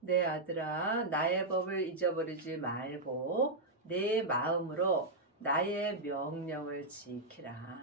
내 아들아, 나의 법을 잊어버리지 말고 내 마음으로 나의 명령을 지키라.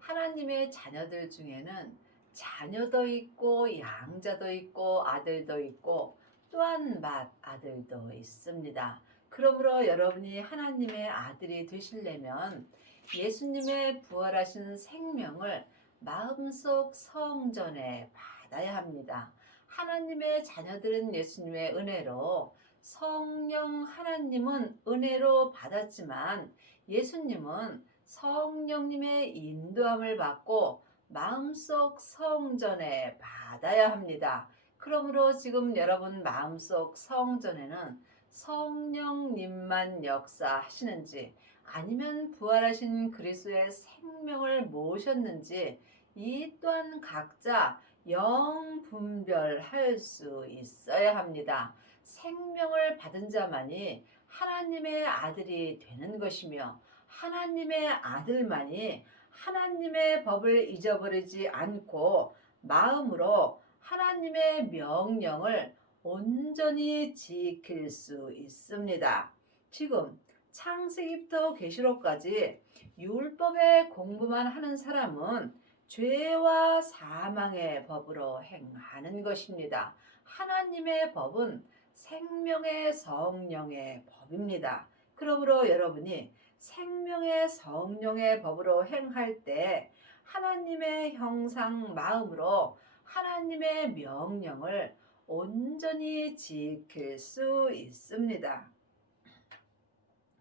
하나님의 자녀들 중에는 자녀도 있고 양자도 있고 아들도 있고 또한 맏아들도 있습니다. 그러므로 여러분이 하나님의 아들이 되시려면 예수님의 부활하신 생명을 마음속 성전에 받아야 합니다. 하나님의 자녀들은 예수님의 은혜로 성령 하나님은 은혜로 받았지만 예수님은 성령님의 인도함을 받고 마음속 성전에 받아야 합니다. 그러므로 지금 여러분 마음속 성전에는 성령님만 역사하시는지 아니면 부활하신 그리스도의 생명을 모셨는지 이 또한 각자 영분별할 수 있어야 합니다. 생명을 받은 자만이 하나님의 아들이 되는 것이며 하나님의 아들만이 하나님의 법을 잊어버리지 않고 마음으로 하나님의 명령을 온전히 지킬 수 있습니다. 지금 창세기부터 계시록까지 율법의 공부만 하는 사람은 죄와 사망의 법으로 행하는 것입니다. 하나님의 법은 생명의 성령의 법입니다. 그러므로 여러분이 생명의 성령의 법으로 행할 때 하나님의 형상 마음으로 하나님의 명령을 온전히 지킬 수 있습니다.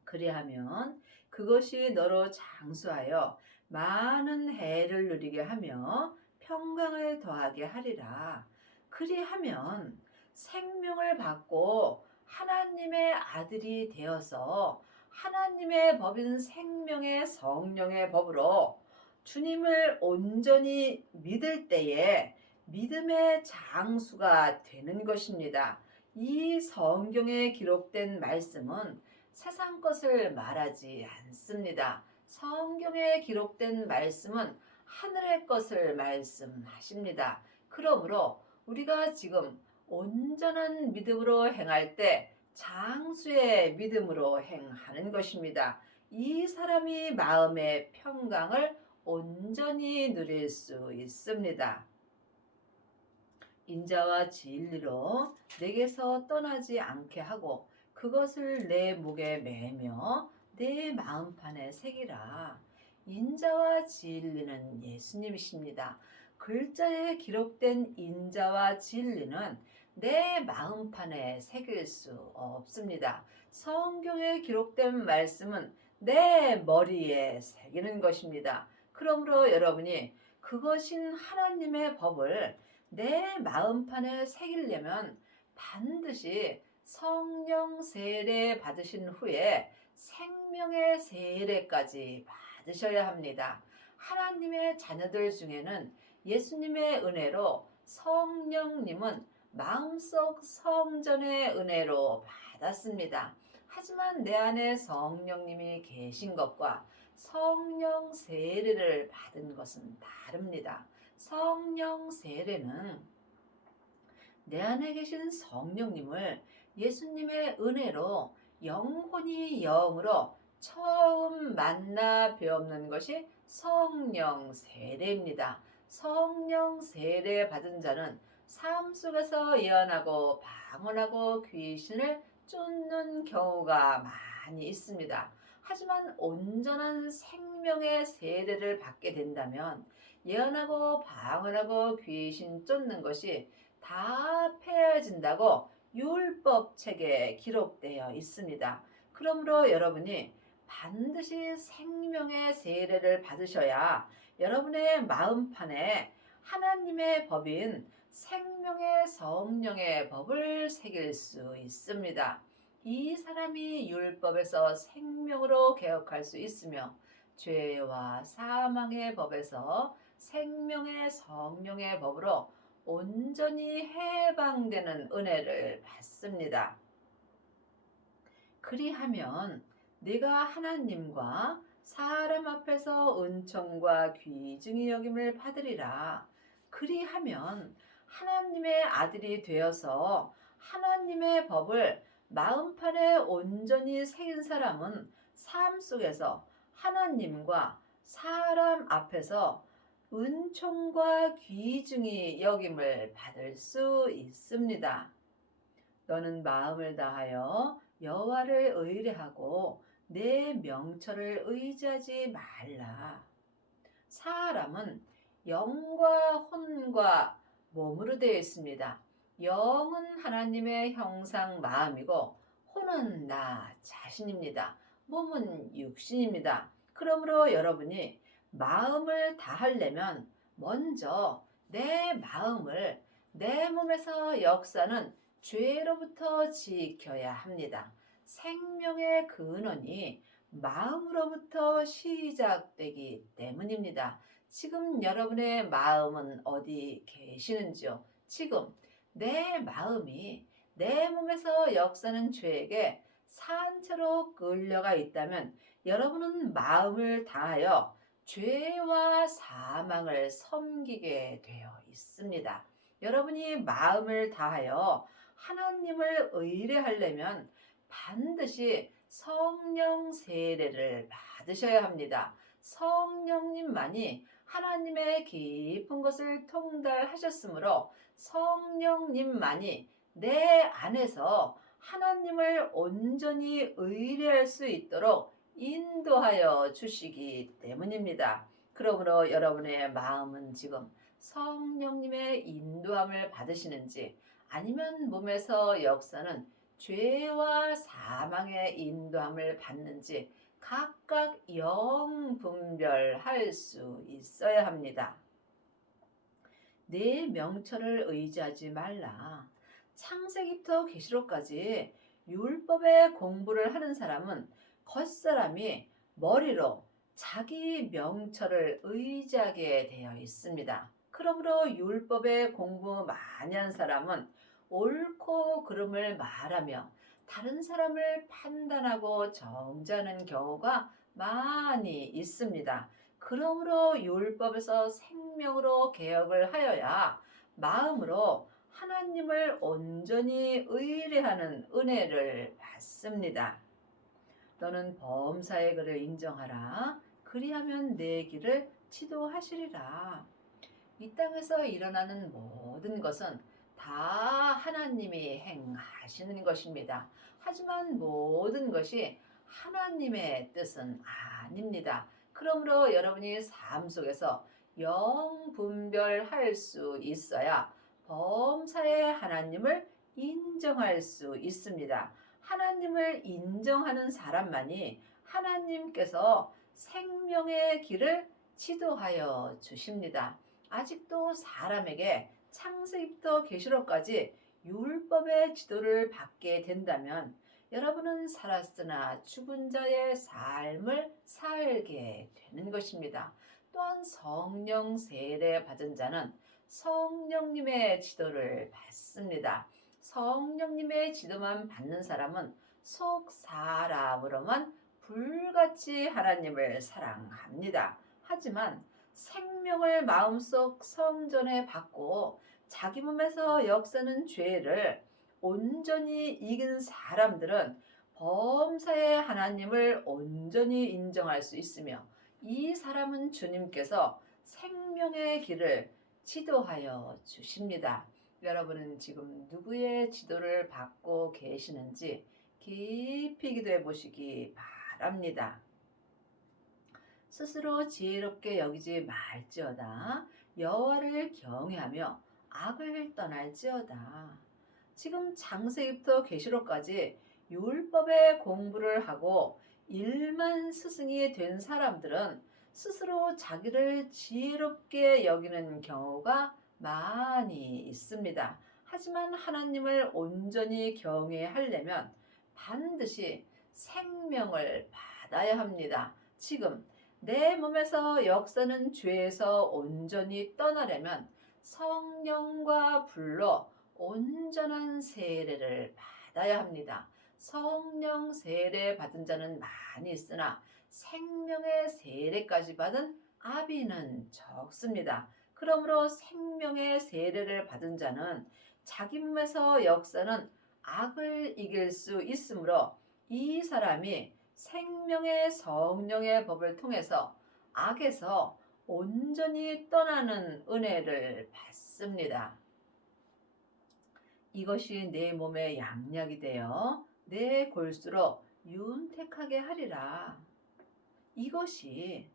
그리하면 그것이 너로 장수하여 많은 해를 누리게 하며 평강을 더하게 하리라. 그리하면 생명을 받고 하나님의 아들이 되어서 하나님의 법인 생명의 성령의 법으로 주님을 온전히 믿을 때에 믿음의 장수가 되는 것입니다. 이 성경에 기록된 말씀은 세상 것을 말하지 않습니다. 성경에 기록된 말씀은 하늘의 것을 말씀하십니다. 그러므로 우리가 지금 온전한 믿음으로 행할 때 장수의 믿음으로 행하는 것입니다. 이 사람이 마음의 평강을 온전히 누릴 수 있습니다. 인자와 진리로 내게서 떠나지 않게 하고 그것을 내 목에 매며 내 마음판에 새기라. 인자와 진리는 예수님이십니다. 글자에 기록된 인자와 진리는 내 마음판에 새길 수 없습니다. 성경에 기록된 말씀은 내 머리에 새기는 것입니다. 그러므로 여러분이 그것인 하나님의 법을 내 마음판에 새기려면 반드시 성령 세례 받으신 후에 생명의 세례까지 받으셔야 합니다. 하나님의 자녀들 중에는 예수님의 은혜로 성령님은 마음속 성전의 은혜로 받았습니다. 하지만 내 안에 성령님이 계신 것과 성령 세례를 받은 것은 다릅니다. 성령 세례는 내 안에 계신 성령님을 예수님의 은혜로 영혼이 영으로 처음 만나 배우는 것이 성령 세례입니다. 성령 세례 받은 자는 삶 속에서 예언하고 방언하고 귀신을 쫓는 경우가 많이 있습니다. 하지만 온전한 생명의 세례를 받게 된다면 예언하고 방언하고 귀신 쫓는 것이 다 폐해진다고 율법 책에 기록되어 있습니다. 그러므로 여러분이 반드시 생명의 세례를 받으셔야 여러분의 마음판에 하나님의 법인 생명의 성령의 법을 새길 수 있습니다. 이 사람이 율법에서 생명으로 개혁할 수 있으며 죄와 사망의 법에서 생명의 성령의 법으로 온전히 해방되는 은혜를 받습니다. 그리하면 네가 하나님과 사람 앞에서 은총과 귀중히 여김을 받으리라. 그리하면 하나님의 아들이 되어서 하나님의 법을 마음판에 온전히 새긴 사람은 삶 속에서 하나님과 사람 앞에서 은총과 귀중히 여김을 받을 수 있습니다. 너는 마음을 다하여 여호와를 의뢰하고 내 명철을 의지하지 말라. 사람은 영과 혼과 몸으로 되어 있습니다. 영은 하나님의 형상 마음이고 혼은 나 자신입니다. 몸은 육신입니다. 그러므로 여러분이 마음을 다하려면 먼저 내 마음을 내 몸에서 역사는 죄로부터 지켜야 합니다. 생명의 근원이 마음으로부터 시작되기 때문입니다. 지금 여러분의 마음은 어디 계시는지요? 지금 내 마음이 내 몸에서 역사는 죄에게 산채로 끌려가 있다면 여러분은 마음을 다하여 죄와 사망을 섬기게 되어 있습니다. 여러분이 마음을 다하여 하나님을 의뢰하려면 반드시 성령 세례를 받으셔야 합니다. 성령님만이 하나님의 깊은 것을 통달하셨으므로 성령님만이 내 안에서 하나님을 온전히 의뢰할 수 있도록 인도하여 주시기 때문입니다. 그러므로 여러분의 마음은 지금 성령님의 인도함을 받으시는지 아니면 몸에서 역사는 죄와 사망의 인도함을 받는지 각각 영분별할 수 있어야 합니다. 내 명철을 의지하지 말라. 창세기부터 계시록까지 율법의 공부를 하는 사람은 겉사람이 머리로 자기 명철을 의지하게 되어 있습니다. 그러므로 율법의 공부 많이 한 사람은 옳고 그름을 말하며 다른 사람을 판단하고 정죄하는 경우가 많이 있습니다. 그러므로 율법에서 생명으로 개혁을 하여야 마음으로 하나님을 온전히 의뢰하는 은혜를 받습니다. 너는 범사의 글을 인정하라. 그리하면 내 길을 지도하시리라. 이 땅에서 일어나는 모든 것은 다 하나님이 행하시는 것입니다. 하지만 모든 것이 하나님의 뜻은 아닙니다. 그러므로 여러분이 삶 속에서 영분별할 수 있어야 범사의 하나님을 인정할 수 있습니다. 하나님을 인정하는 사람만이 하나님께서 생명의 길을 지도하여 주십니다. 아직도 사람에게 창세기부터 계시록까지 율법의 지도를 받게 된다면 여러분은 살았으나 죽은 자의 삶을 살게 되는 것입니다. 또한 성령 세례 받은 자는 성령님의 지도를 받습니다. 성령님의 지도만 받는 사람은 속 사람으로만 불같이 하나님을 사랑합니다. 하지만 생명을 마음속 성전에 받고 자기 몸에서 역사는 죄를 온전히 이긴 사람들은 범사의 하나님을 온전히 인정할 수 있으며 이 사람은 주님께서 생명의 길을 지도하여 주십니다. 여러분은 지금 누구의 지도를 받고 계시는지 깊이 기도해 보시기 바랍니다. 스스로 지혜롭게 여기지 말지어다. 여호와를 경외하며 악을 떠날지어다. 지금 창세기부터 계시록까지 율법의 공부를 하고 일만 스승이 된 사람들은 스스로 자기를 지혜롭게 여기는 경우가 많이 있습니다. 하지만 하나님을 온전히 경외하려면 반드시 생명을 받아야 합니다. 지금 내 몸에서 역사는 죄에서 온전히 떠나려면 성령과 불로 온전한 세례를 받아야 합니다. 성령 세례 받은 자는 많이 있으나 생명의 세례까지 받은 아비는 적습니다. 그러므로 생명의 세례를 받은 자는 자기 몸에서 역사는 악을 이길 수 있으므로 이 사람이 생명의 성령의 법을 통해서 악에서 온전히 떠나는 은혜를 받습니다. 이것이 내 몸의 양약이 되어 내 골수로 윤택하게 하리라. 이것이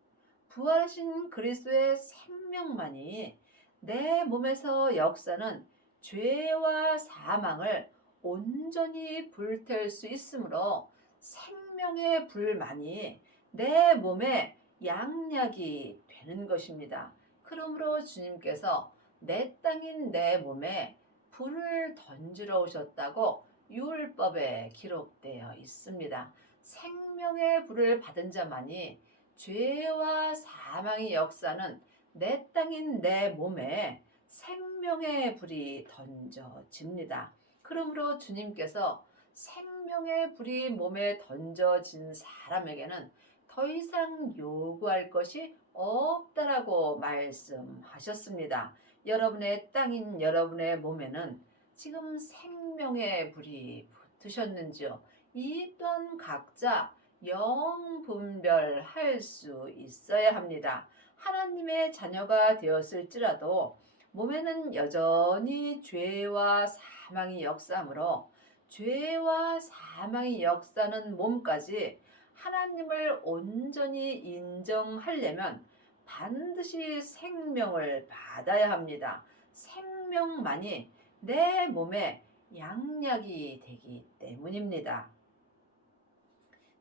부활하신 그리스도의 생명만이 내 몸에서 역사는 죄와 사망을 온전히 불태울 수 있으므로 생명의 불만이 내 몸에 양약이 되는 것입니다. 그러므로 주님께서 내 땅인 내 몸에 불을 던지러 오셨다고 율법에 기록되어 있습니다. 생명의 불을 받은 자만이 죄와 사망의 역사는 내 땅인 내 몸에 생명의 불이 던져집니다. 그러므로 주님께서 생명의 불이 몸에 던져진 사람에게는 더 이상 요구할 것이 없다라고 말씀하셨습니다. 여러분의 땅인 여러분의 몸에는 지금 생명의 불이 붙으셨는지요? 이 또한 각자 영분별할 수 있어야 합니다. 하나님의 자녀가 되었을지라도 몸에는 여전히 죄와 사망이 역사하므로 죄와 사망이 역사하는 몸까지 하나님을 온전히 인정하려면 반드시 생명을 받아야 합니다. 생명만이 내 몸에 양약이 되기 때문입니다.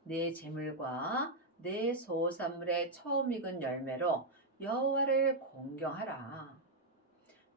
내 재물과 내 소산물의 처음 익은 열매로 여호와를 공경하라.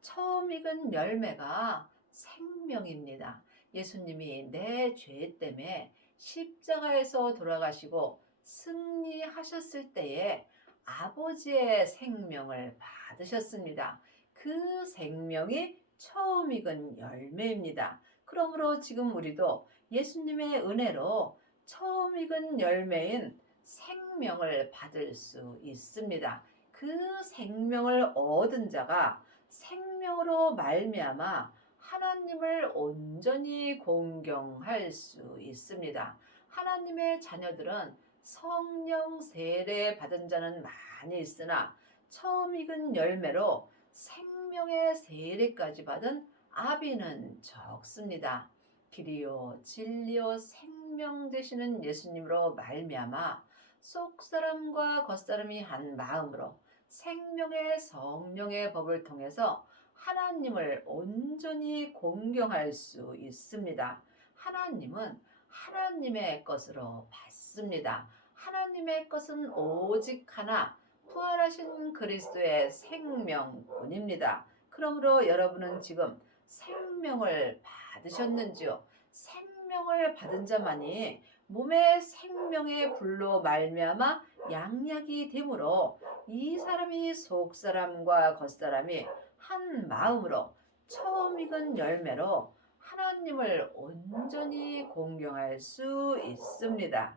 처음 익은 열매가 생명입니다. 예수님이 내 죄 때문에 십자가에서 돌아가시고 승리하셨을 때에 아버지의 생명을 받으셨습니다. 그 생명이 처음 익은 열매입니다. 그러므로 지금 우리도 예수님의 은혜로 처음 익은 열매인 생명을 받을 수 있습니다. 그 생명을 얻은 자가 생명으로 말미암아 하나님을 온전히 공경할 수 있습니다. 하나님의 자녀들은 성령 세례 받은 자는 많이 있으나 처음 익은 열매로 생명의 세례까지 받은 아비는 적습니다. 길이요 진리요 생명 되시는 예수님으로 말미암아 속사람과 겉사람이 한 마음으로 생명의 성령의 법을 통해서 하나님을 온전히 공경할 수 있습니다. 하나님은 하나님의 것으로 받습니다. 하나님의 것은 오직 하나, 부활하신 그리스도의 생명뿐입니다. 그러므로 여러분은 지금 생명을 받으셨는지요? 생명을 받은 자만이 몸의 생명의 불로 말미암아 양약이 되므로 이 사람이 속사람과 겉사람이 한 마음으로 처음 익은 열매로 하나님을 온전히 공경할 수 있습니다.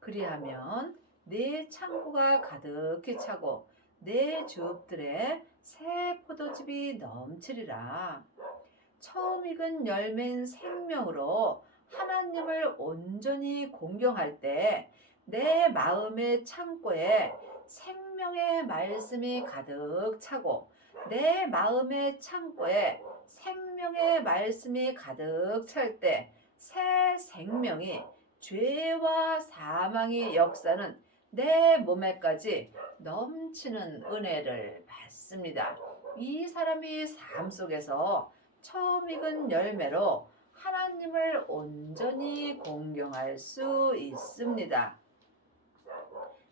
그리하면 내 창고가 가득히 차고 내 주읍들에 새 포도즙이 넘치리라. 처음 익은 열매인 생명으로 하나님을 온전히 공경할 때 내 마음의 창고에 생명의 말씀이 가득 차고 내 마음의 창고에 생명의 말씀이 가득 찰 때 새 생명이 죄와 사망의 역사는 내 몸에까지 넘치는 은혜를 받습니다. 이 사람이 삶 속에서 처음 익은 열매로 하나님을 온전히 공경할 수 있습니다.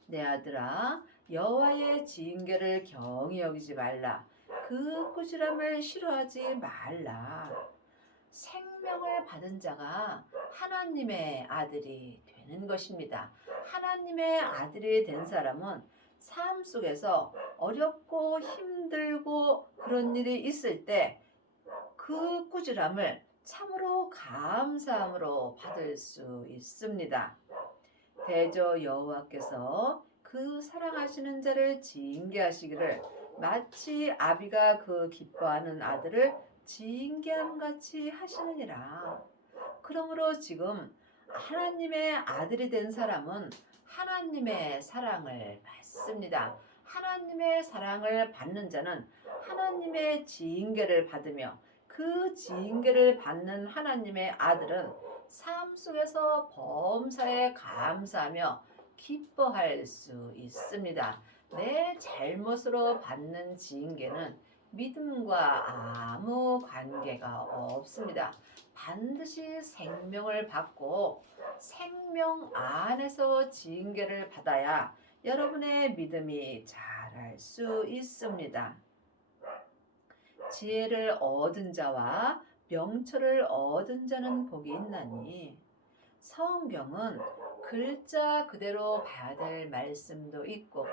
내 아들아, 여호와의 징계를 경히 여기지 말라. 그 꾸지람을 싫어하지 말라. 생명을 받은 자가 하나님의 아들이 되는 것입니다. 하나님의 아들이 된 사람은 삶 속에서 어렵고 힘들고 그런 일이 있을 때 그 꾸지람을 참으로 감사함으로 받을 수 있습니다. 대저 여호와께서 그 사랑하시는 자를 징계하시기를 마치 아비가 그 기뻐하는 아들을 징계함같이 하시느니라. 그러므로 지금 하나님의 아들이 된 사람은 하나님의 사랑을 받습니다. 하나님의 사랑을 받는 자는 하나님의 징계를 받으며 그 징계를 받는 하나님의 아들은 삶 속에서 범사에 감사하며 기뻐할 수 있습니다. 내 잘못으로 받는 징계는 믿음과 아무 관계가 없습니다. 반드시 생명을 받고 생명 안에서 징계를 받아야 여러분의 믿음이 자랄 수 있습니다. 지혜를 얻은 자와 명철을 얻은 자는 복이 있나니. 성경은 글자 그대로 봐야 될 말씀도 있고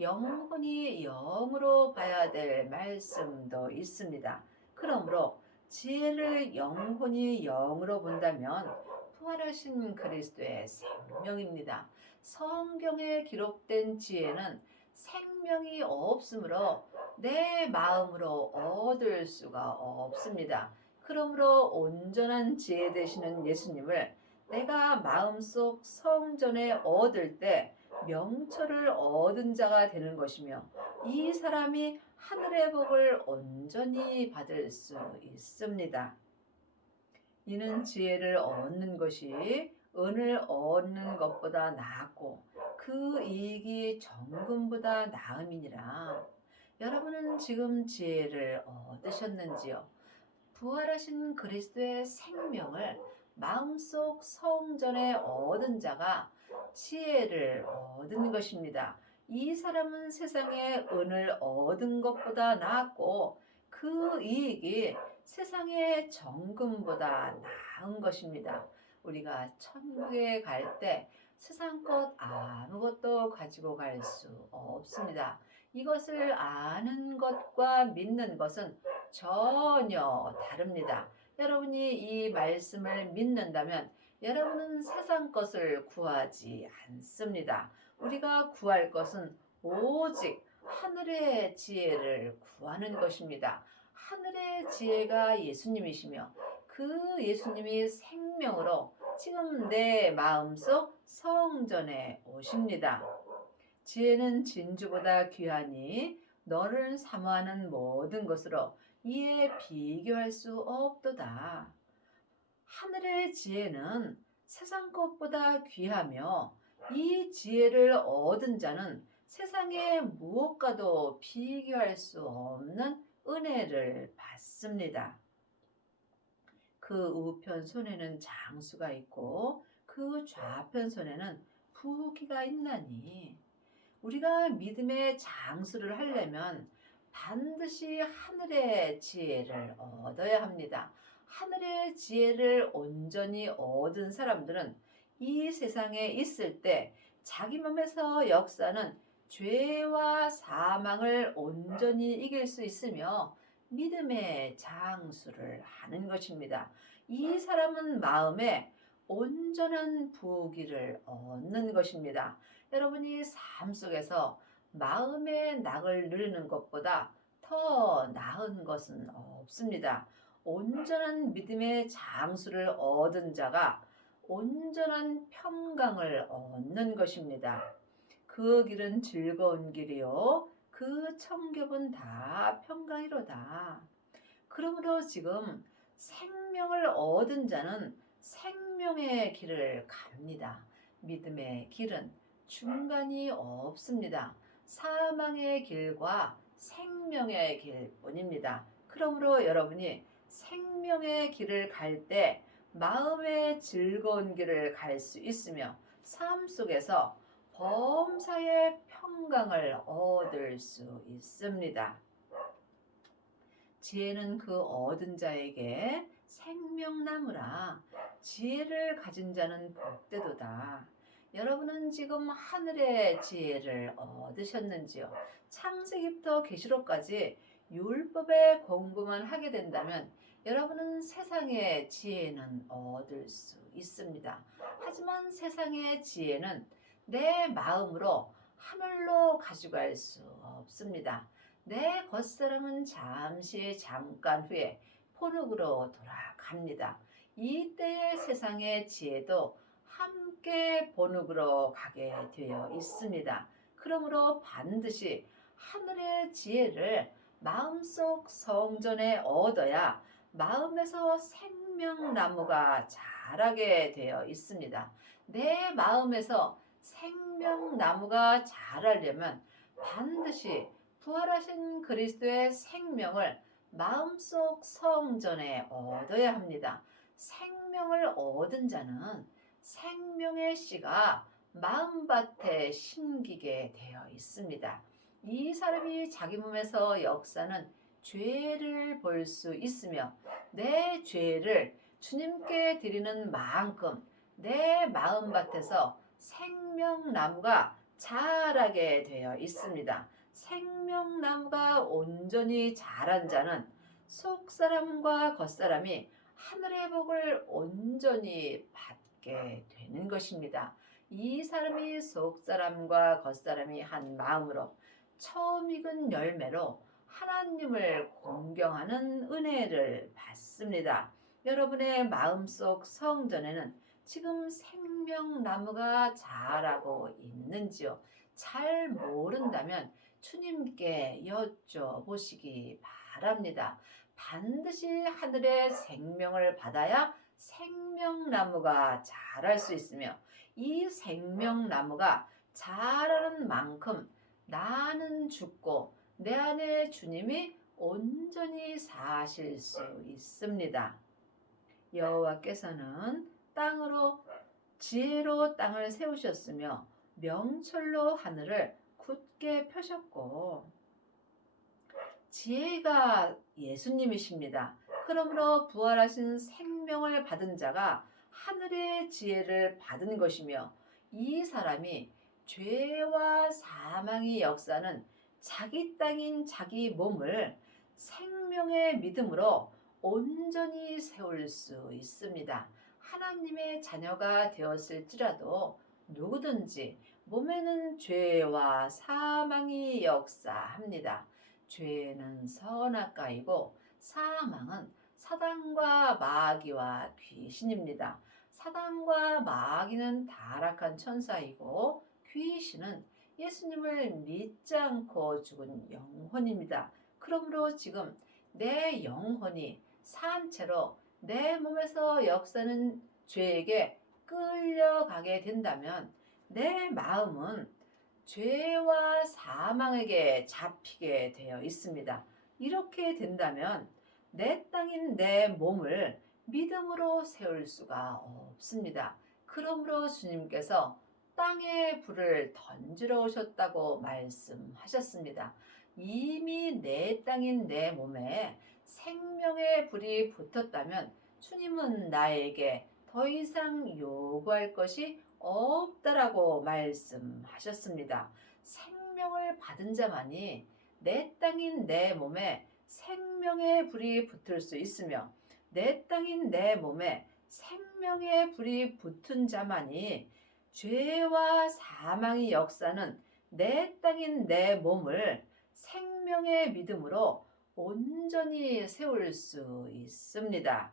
영혼이 영으로 봐야 될 말씀도 있습니다. 그러므로 지혜를 영혼이 영으로 본다면 부활하신 그리스도의 생명입니다. 성경에 기록된 지혜는 생명이 없으므로 내 마음으로 얻을 수가 없습니다. 그러므로 온전한 지혜 되시는 예수님을 내가 마음속 성전에 얻을 때 명철을 얻은 자가 되는 것이며 이 사람이 하늘의 복을 온전히 받을 수 있습니다. 이는 지혜를 얻는 것이 은을 얻는 것보다 나았고 그 이익이 정금보다 나음이니라. 여러분은 지금 지혜를 얻으셨는지요? 부활하신 그리스도의 생명을 마음속 성전에 얻은 자가 지혜를 얻은 것입니다. 이 사람은 세상에 은을 얻은 것보다 나았고 그 이익이 세상의 정금보다 나은 것입니다. 우리가 천국에 갈 때 세상 것 아무것도 가지고 갈 수 없습니다. 이것을 아는 것과 믿는 것은 전혀 다릅니다. 여러분이 이 말씀을 믿는다면 여러분은 세상 것을 구하지 않습니다. 우리가 구할 것은 오직 하늘의 지혜를 구하는 것입니다. 하늘의 지혜가 예수님이시며 그 예수님이 생명으로 지금 내 마음속 성전에 오십니다. 지혜는 진주보다 귀하니 너를 사모하는 모든 것으로 이에 비교할 수 없도다. 하늘의 지혜는 세상 것보다 귀하며 이 지혜를 얻은 자는 세상의 무엇과도 비교할 수 없는 은혜를 받습니다. 그 우편 손에는 장수가 있고 그 좌편 손에는 부귀가 있나니. 우리가 믿음의 장수를 하려면 반드시 하늘의 지혜를 얻어야 합니다. 하늘의 지혜를 온전히 얻은 사람들은 이 세상에 있을 때 자기 몸에서 역사는 죄와 사망을 온전히 이길 수 있으며 믿음의 장수를 하는 것입니다. 이 사람은 마음에 온전한 부귀를 얻는 것입니다. 여러분이 삶 속에서 마음의 낙을 누리는 것보다 더 나은 것은 없습니다. 온전한 믿음의 장수를 얻은 자가 온전한 평강을 얻는 것입니다. 그 길은 즐거운 길이요 그 청ገብ은 다 평강이로다. 그러므로 지금 생명을 얻은 자는 생명의 길을 갑니다. 믿음의 길은 중간이 없습니다. 사망의 길과 생명의 길뿐입니다. 그러므로 여러분이 생명의 길을 갈 때 마음의 즐거운 길을 갈 수 있으며 삶 속에서 범사의 평강을 얻을 수 있습니다. 지혜는 그 얻은 자에게 생명나무라. 지혜를 가진 자는 복되도다. 여러분은 지금 하늘의 지혜를 얻으셨는지요? 창세기부터 계시록까지 율법의 공부만 하게 된다면 여러분은 세상의 지혜는 얻을 수 있습니다. 하지만 세상의 지혜는 내 마음으로 하늘로 가져갈 수 없습니다. 내 겉사람은 잠깐 후에 본흙으로 돌아갑니다. 이때의 세상의 지혜도 함께 본흙으로 가게 되어 있습니다. 그러므로 반드시 하늘의 지혜를 마음속 성전에 얻어야 마음에서 생명나무가 자라게 되어 있습니다. 내 마음에서 생명나무가 자라려면 반드시 부활하신 그리스도의 생명을 마음속 성전에 얻어야 합니다. 생명을 얻은 자는 생명의 씨가 마음밭에 심기게 되어 있습니다. 이 사람이 자기 몸에서 역사는 죄를 볼 수 있으며 내 죄를 주님께 드리는 만큼 내 마음밭에서 생명나무가 자라게 되어 있습니다. 생명나무가 온전히 자란 자는 속사람과 겉사람이 하늘의 복을 온전히 받게 되는 것입니다. 이 사람이 속사람과 겉사람이 한 마음으로 처음 익은 열매로 하나님을 공경하는 은혜를 받습니다. 여러분의 마음속 성전에는 지금 생명나무가 자라고 있는지요? 잘 모른다면 주님께 여쭤보시기 바랍니다. 반드시 하늘의 생명을 받아야 생명나무가 자랄 수 있으며 이 생명나무가 자라는 만큼 나는 죽고 내 안에 주님이 온전히 사실 수 있습니다. 여호와께서는 지혜로 땅을 세우셨으며 명철로 하늘을 굳게 펴셨고 지혜가 예수님이십니다. 그러므로 부활하신 생명을 받은 자가 하늘의 지혜를 받은 것이며 이 사람이 죄와 사망의 역사는 자기 땅인 자기 몸을 생명의 믿음으로 온전히 세울 수 있습니다. 하나님의 자녀가 되었을지라도 누구든지 몸에는 죄와 사망이 역사합니다. 죄는 선악과이고 사망은 사단과 마귀와 귀신입니다. 사단과 마귀는 타락한 천사이고 귀신은 예수님을 믿지 않고 죽은 영혼입니다. 그러므로 지금 내 영혼이 산 채로 내 몸에서 역사는 죄에게 끌려가게 된다면 내 마음은 죄와 사망에게 잡히게 되어 있습니다. 이렇게 된다면 내 땅인 내 몸을 믿음으로 세울 수가 없습니다. 그러므로 주님께서 땅에 불을 던지러 오셨다고 말씀하셨습니다. 이미 내 땅인 내 몸에 생명의 불이 붙었다면 주님은 나에게 더 이상 요구할 것이 없다라고 말씀하셨습니다. 생명을 받은 자만이 내 땅인 내 몸에 생명의 불이 붙을 수 있으며 내 땅인 내 몸에 생명의 불이 붙은 자만이 죄와 사망의 역사는 내 땅인 내 몸을 생명의 믿음으로 온전히 세울 수 있습니다.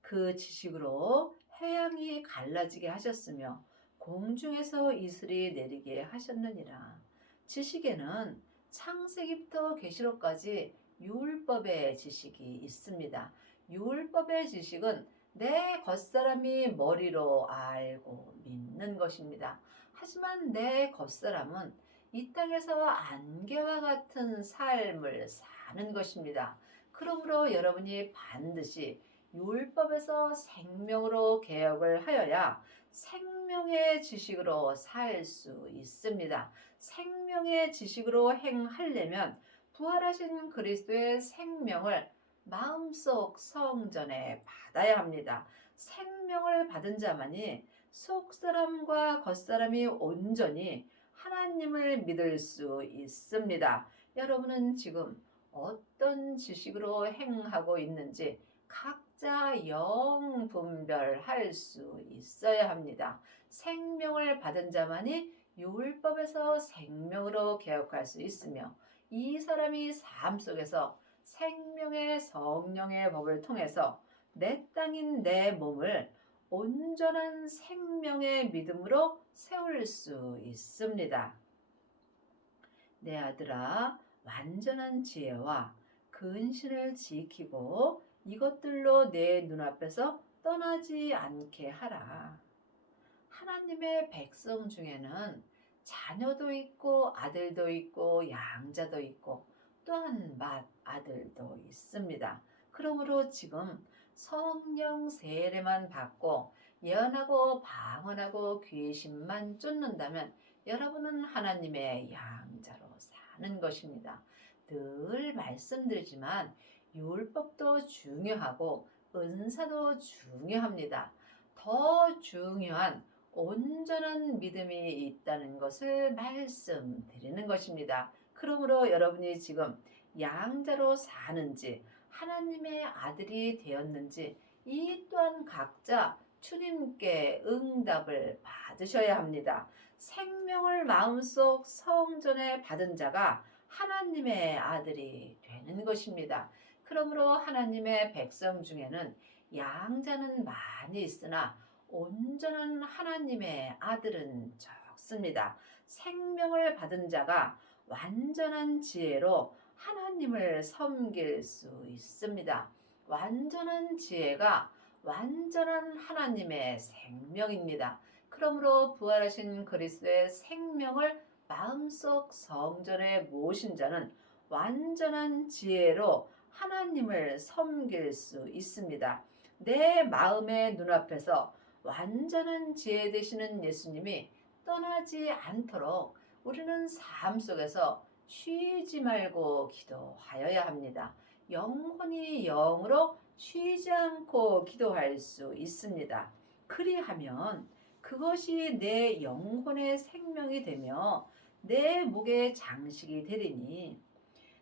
그 지식으로 해양이 갈라지게 하셨으며 공중에서 이슬이 내리게 하셨느니라. 지식에는 창세기부터 계시록까지 율법의 지식이 있습니다. 율법의 지식은 내 겉사람이 머리로 알고 믿는 것입니다. 하지만 내 겉사람은 이 땅에서 안개와 같은 삶을 사는 것입니다. 그러므로 여러분이 반드시 율법에서 생명으로 개혁을 하여야 생명의 지식으로 살 수 있습니다. 생명의 지식으로 행하려면 부활하신 그리스도의 생명을 마음속 성전에 받아야 합니다. 생명을 받은 자만이 속사람과 겉사람이 온전히 하나님을 믿을 수 있습니다. 여러분은 지금 어떤 지식으로 행하고 있는지 각자 영 분별할 수 있어야 합니다. 생명을 받은 자만이 율법에서 생명으로 개혁할 수 있으며 이 사람이 삶 속에서 생명의 성령의 법을 통해서 내 땅인 내 몸을 온전한 생명의 믿음으로 세울 수 있습니다. 내 아들아, 완전한 지혜와 근신을 지키고 이것들로 내 눈앞에서 떠나지 않게 하라. 하나님의 백성 중에는 자녀도 있고 아들도 있고 양자도 있고 또한 맏아들도 있습니다. 그러므로 지금 성령 세례만 받고 예언하고 방언하고 귀신만 쫓는다면 여러분은 하나님의 양자로 사는 것입니다. 늘 말씀드리지만 율법도 중요하고 은사도 중요합니다. 더 중요한 온전한 믿음이 있다는 것을 말씀드리는 것입니다. 그러므로 여러분이 지금 양자로 사는지 하나님의 아들이 되었는지 이 또한 각자 주님께 응답을 받으셔야 합니다. 생명을 마음속 성전에 받은 자가 하나님의 아들이 되는 것입니다. 그러므로 하나님의 백성 중에는 양자는 많이 있으나 온전한 하나님의 아들은 적습니다. 생명을 받은 자가 완전한 지혜로 하나님을 섬길 수 있습니다. 완전한 지혜가 완전한 하나님의 생명입니다. 그러므로 부활하신 그리스도의 생명을 마음속 성전에 모신 자는 완전한 지혜로 하나님을 섬길 수 있습니다. 내 마음의 눈앞에서 완전한 지혜 되시는 예수님이 떠나지 않도록 우리는 삶 속에서 쉬지 말고 기도하여야 합니다. 영혼이 영으로 쉬지 않고 기도할 수 있습니다. 그리하면 그것이 내 영혼의 생명이 되며 내 목의 장식이 되리니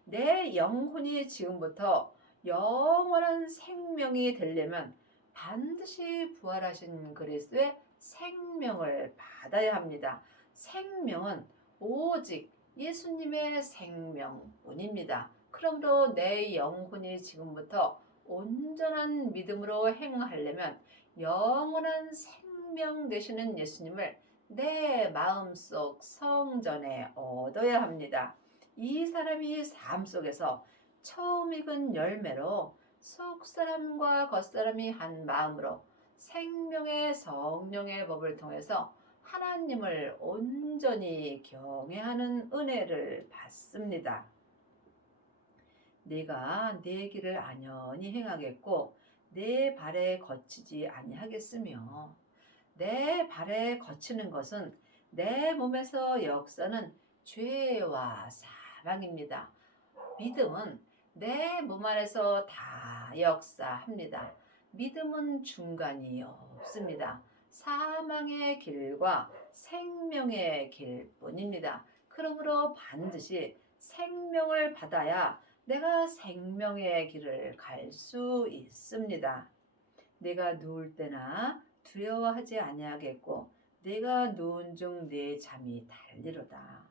내 영혼이 지금부터 영원한 생명이 되려면 반드시 부활하신 그리스도의 생명을 받아야 합니다. 생명은 오직 예수님의 생명뿐입니다. 그러므로 내 영혼이 지금부터 온전한 믿음으로 행하려면 영원한 생명 되시는 예수님을 내 마음속 성전에 얻어야 합니다. 이 사람이 삶 속에서 처음 익은 열매로 속사람과 겉사람이 한 마음으로 생명의 성령의 법을 통해서 하나님을 온전히 경외하는 은혜를 받습니다. 내가 내 길을 안연히 행하겠고 내 발에 거치지 아니하겠으며 내 발에 거치는 것은 내 몸에서 역사는 죄와 사망입니다. 믿음은 내 몸 안에서 다 역사합니다. 믿음은 중간이 없습니다. 사망의 길과 생명의 길뿐입니다. 그러므로 반드시 생명을 받아야 내가 생명의 길을 갈 수 있습니다. 내가 누울 때나 두려워하지 아니하겠고 내가 누운 중 내 잠이 달리로다.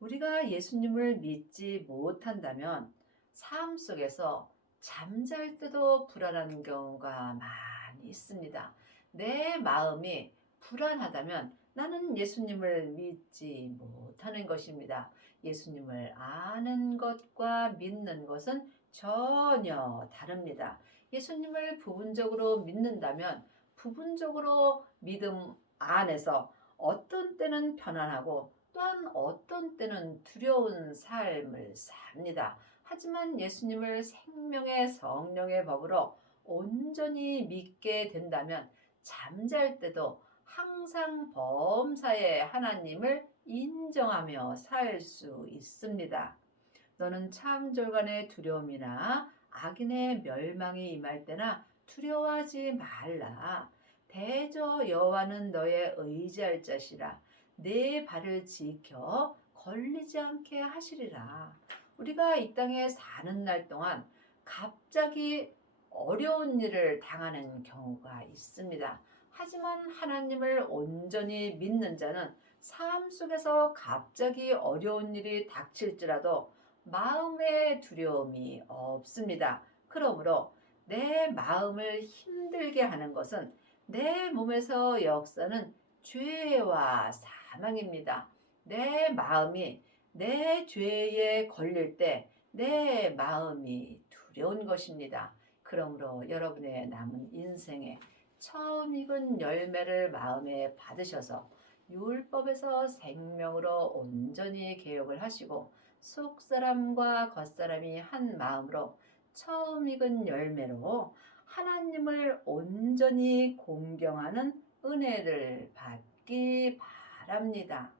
우리가 예수님을 믿지 못한다면 삶 속에서 잠잘 때도 불안한 경우가 많이 있습니다. 내 마음이 불안하다면 나는 예수님을 믿지 못하는 것입니다. 예수님을 아는 것과 믿는 것은 전혀 다릅니다. 예수님을 부분적으로 믿는다면 부분적으로 믿음 안에서 어떤 때는 편안하고 또한 어떤 때는 두려운 삶을 삽니다. 하지만 예수님을 생명의 성령의 법으로 온전히 믿게 된다면 잠잘 때도 항상 범사의 하나님을 인정하며 살 수 있습니다. 너는 창졸간의 두려움이나 악인의 멸망이 임할 때나 두려워하지 말라. 대저 여호와는 너의 의지할 자시라. 내 발을 지켜 걸리지 않게 하시리라. 우리가 이 땅에 사는 날 동안 갑자기 어려운 일을 당하는 경우가 있습니다. 하지만 하나님을 온전히 믿는 자는 삶 속에서 갑자기 어려운 일이 닥칠지라도 마음에 두려움이 없습니다. 그러므로 내 마음을 힘들게 하는 것은 내 몸에서 역사는 죄와 사망입니다. 내 마음이 내 죄에 걸릴 때 내 마음이 두려운 것입니다. 그러므로 여러분의 남은 인생에 처음 익은 열매를 마음에 받으셔서 율법에서 생명으로 온전히 개혁을 하시고 속사람과 겉사람이 한 마음으로 처음 익은 열매로 하나님을 온전히 공경하는 은혜를 받기 바랍니다.